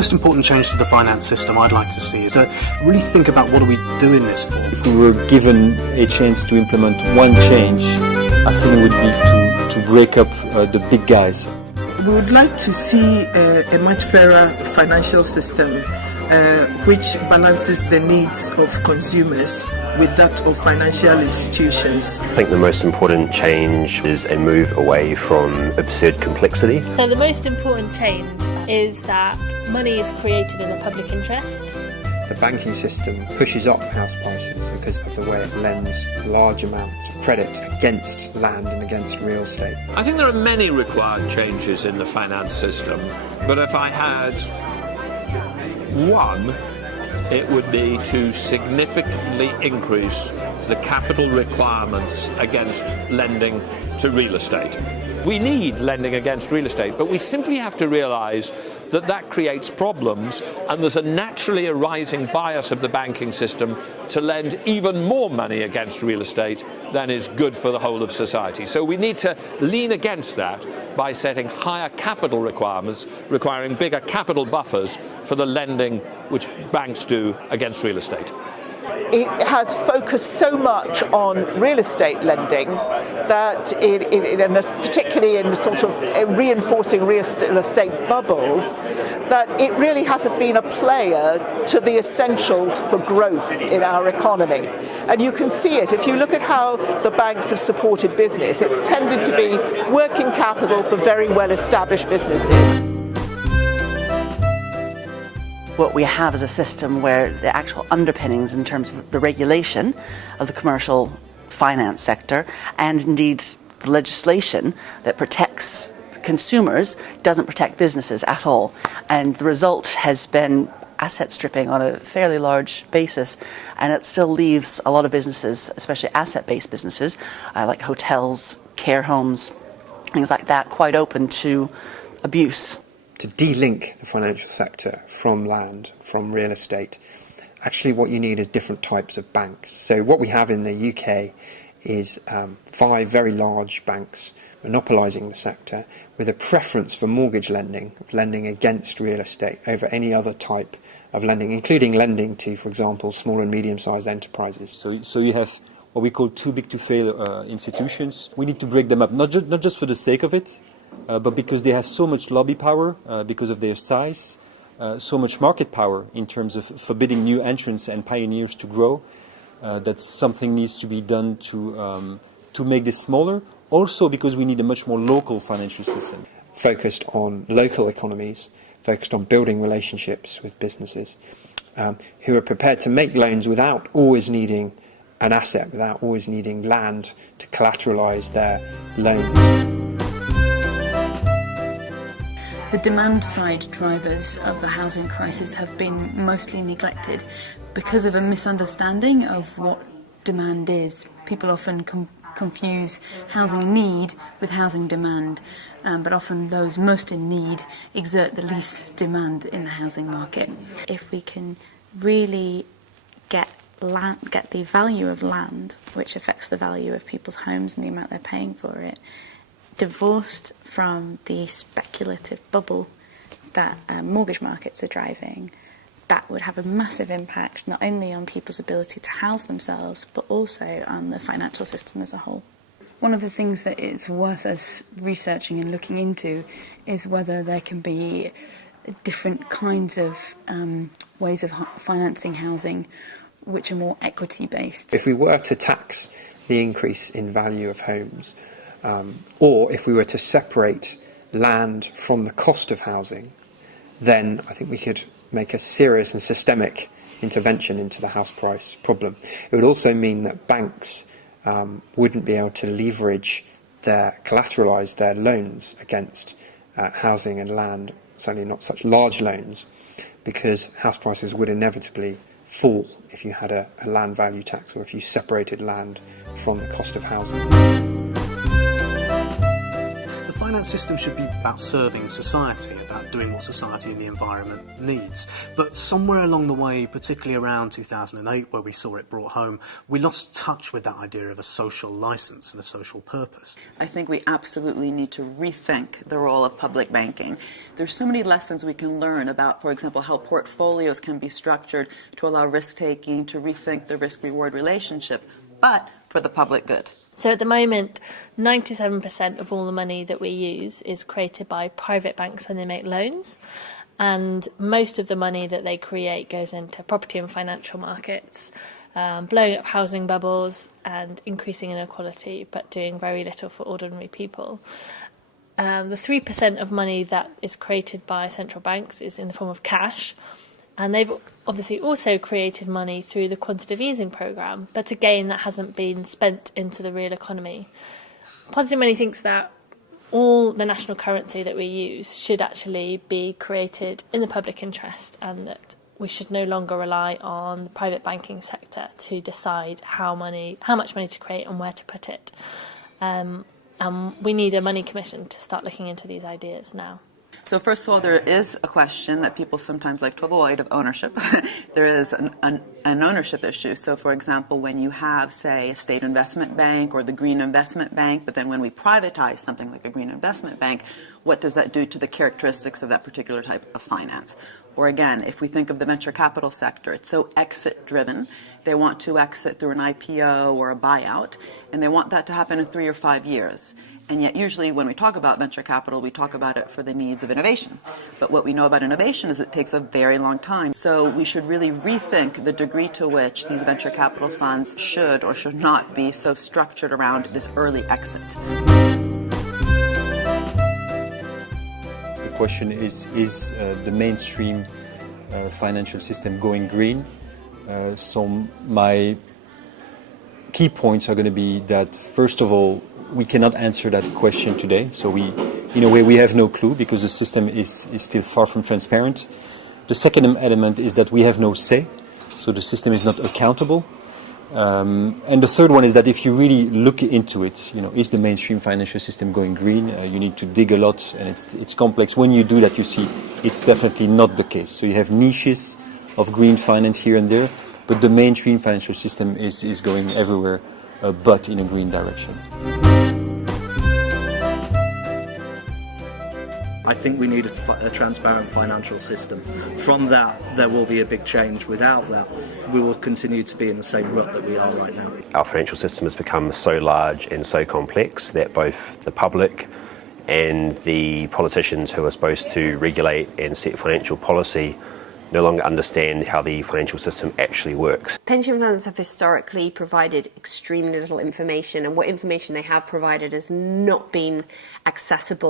most important change to the finance system I'd like to see is to really think about what are we doing this for. If we were given a chance to implement one change, I think it would be to break up the big guys. We would like to see a much fairer financial system which balances the needs of consumers with that of financial institutions. I think the most important change is a move away from absurd complexity. So the most important change is that money is created in the public interest. The banking system pushes up house prices because of the way it lends large amounts of credit against land and against real estate. I think there are many required changes in the finance system, but if I had one, it would be to significantly increase the capital requirements against lending to real estate. We need lending against real estate, but we simply have to realise that that creates problems, and there's a naturally arising bias of the banking system to lend even more money against real estate than is good for the whole of society. So we need to lean against that by setting higher capital requirements, requiring bigger capital buffers for the lending which banks do against real estate. It has focused so much on real estate lending that, particularly in sort of reinforcing real estate bubbles, that it really hasn't been a player to the essentials for growth in our economy. And you can see it if you look at how the banks have supported business. It's tended to be working capital for very well-established businesses. What we have is a system where the actual underpinnings in terms of the regulation of the commercial finance sector and indeed the legislation that protects consumers doesn't protect businesses at all. And the result has been asset stripping on a fairly large basis, and it still leaves a lot of businesses, especially asset-based businesses, like hotels, care homes, things like that, quite open to abuse. To de-link the financial sector from land, from real estate, actually what you need is different types of banks. So what we have in the UK is 5 very large banks monopolising the sector with a preference for mortgage lending against real estate over any other type of lending, including lending to, for example, small and medium-sized enterprises. So you have what we call too big to fail institutions. We need to break them up, not just for the sake of it, but because they have so much lobby power, because of their size, so much market power in terms of forbidding new entrants and pioneers to grow, that something needs to be done to make this smaller. Also because we need a much more local financial system. Focused on local economies, focused on building relationships with businesses, who are prepared to make loans without always needing an asset, without always needing land to collateralise their loans. The demand-side drivers of the housing crisis have been mostly neglected because of a misunderstanding of what demand is. People often confuse housing need with housing demand, but often those most in need exert the least demand in the housing market. If we can really get the value of land, which affects the value of people's homes and the amount they're paying for it, divorced from the speculative bubble that mortgage markets are driving, that would have a massive impact not only on people's ability to house themselves, but also on the financial system as a whole. One of the things that it's worth us researching and looking into is whether there can be different kinds of ways of financing housing which are more equity-based. If we were to tax the increase in value of homes, or if we were to separate land from the cost of housing, then I think we could make a serious and systemic intervention into the house price problem. It would also mean that banks wouldn't be able to collateralise their loans against housing and land, certainly not such large loans, because house prices would inevitably fall if you had a land value tax or if you separated land from the cost of housing. The finance system should be about serving society, about doing what society and the environment needs. But somewhere along the way, particularly around 2008, where we saw it brought home, we lost touch with that idea of a social licence and a social purpose. I think we absolutely need to rethink the role of public banking. There's so many lessons we can learn about, for example, how portfolios can be structured to allow risk-taking, to rethink the risk-reward relationship, but for the public good. So at the moment, 97% of all the money that we use is created by private banks when they make loans. And most of the money that they create goes into property and financial markets, blowing up housing bubbles and increasing inequality, but doing very little for ordinary people. The 3% of money that is created by central banks is in the form of cash. And they've obviously also created money through the quantitative easing programme, but again, that hasn't been spent into the real economy. Positive Money thinks that all the national currency that we use should actually be created in the public interest, and that we should no longer rely on the private banking sector to decide how much money to create and where to put it. And we need a money commission to start looking into these ideas now. So first of all, there is a question that people sometimes like to avoid of ownership. There is an ownership issue. So for example, when you have, say, a state investment bank or the green investment bank, but then when we privatize something like a green investment bank, what does that do to the characteristics of that particular type of finance? Or again, if we think of the venture capital sector, it's so exit driven. They want to exit through an IPO or a buyout, and they want that to happen in 3 or 5 years. And yet usually when we talk about venture capital, we talk about it for the needs of innovation. But what we know about innovation is it takes a very long time. So we should really rethink the degree to which these venture capital funds should or should not be so structured around this early exit. The question is the mainstream financial system going green? So my key points are going to be that, first of all, we cannot answer that question today. So we, in a way, we have no clue because the system is still far from transparent. The second element is that we have no say, so the system is not accountable. And the third one is that if you really look into it, is the mainstream financial system going green? You need to dig a lot, and it's complex. When you do that, you see it's definitely not the case. So you have niches of green finance here and there, but the mainstream financial system is going everywhere, but in a green direction. I think we need a transparent financial system. From that, there will be a big change. Without that, we will continue to be in the same rut that we are right now. Our financial system has become so large and so complex that both the public and the politicians who are supposed to regulate and set financial policy no longer understand how the financial system actually works. Pension funds have historically provided extremely little information, and what information they have provided has not been accessible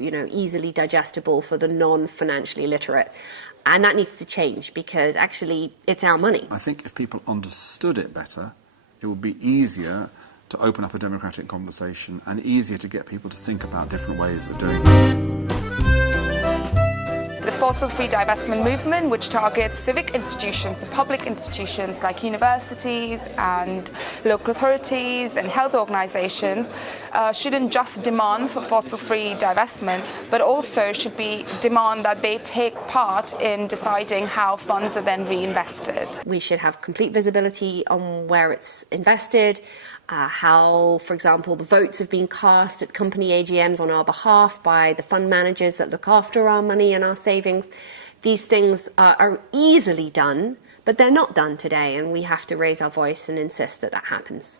or easily digestible for the non-financially literate. And that needs to change because actually it's our money. I think if people understood it better, it would be easier to open up a democratic conversation and easier to get people to think about different ways of doing things. The fossil-free divestment movement, which targets civic institutions, public institutions like universities and local authorities and health organizations, shouldn't just demand for fossil-free divestment, but also should be demand that they take part in deciding how funds are then reinvested. We should have complete visibility on where it's invested, how, for example, the votes have been cast at company AGMs on our behalf by the fund managers that look after our money and our savings. These things are easily done, but they're not done today, and we have to raise our voice and insist that that happens.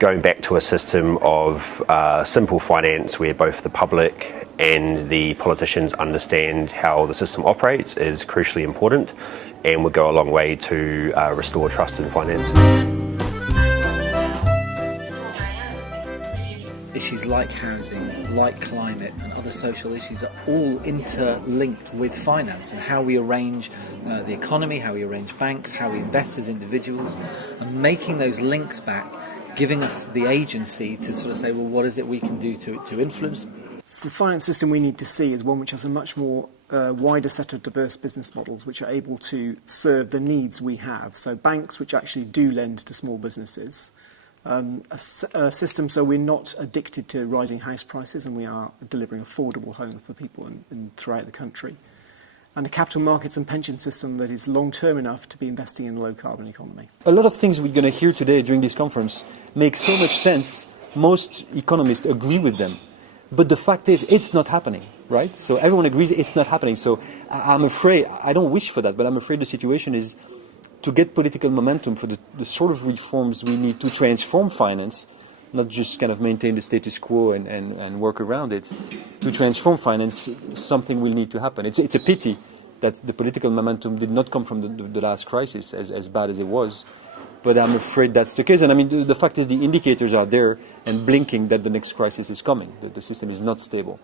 Going back to a system of simple finance where both the public and the politicians understand how the system operates is crucially important and will go a long way to restore trust in finance. Issues like housing, like climate and other social issues are all interlinked with finance and how we arrange the economy, how we arrange banks, how we invest as individuals, and making those links back, giving us the agency to sort of say, well, what is it we can do to influence? So the finance system we need to see is one which has a much more wider set of diverse business models which are able to serve the needs we have. So banks which actually do lend to small businesses, a system so we're not addicted to rising house prices and we are delivering affordable homes for people throughout the country. And a capital markets and pension system that is long-term enough to be investing in a low-carbon economy. A lot of things we're going to hear today during this conference make so much sense. Most economists agree with them. But the fact is, it's not happening, right? So everyone agrees it's not happening. So I'm afraid, I don't wish for that, but I'm afraid the situation is to get political momentum for the sort of reforms we need to transform finance, not just kind of maintain the status quo and work around it. To transform finance, something will need to happen. It's a pity that the political momentum did not come from the last crisis, as bad as it was. But I'm afraid that's the case. And I mean, the fact is the indicators are there and blinking that the next crisis is coming, that the system is not stable.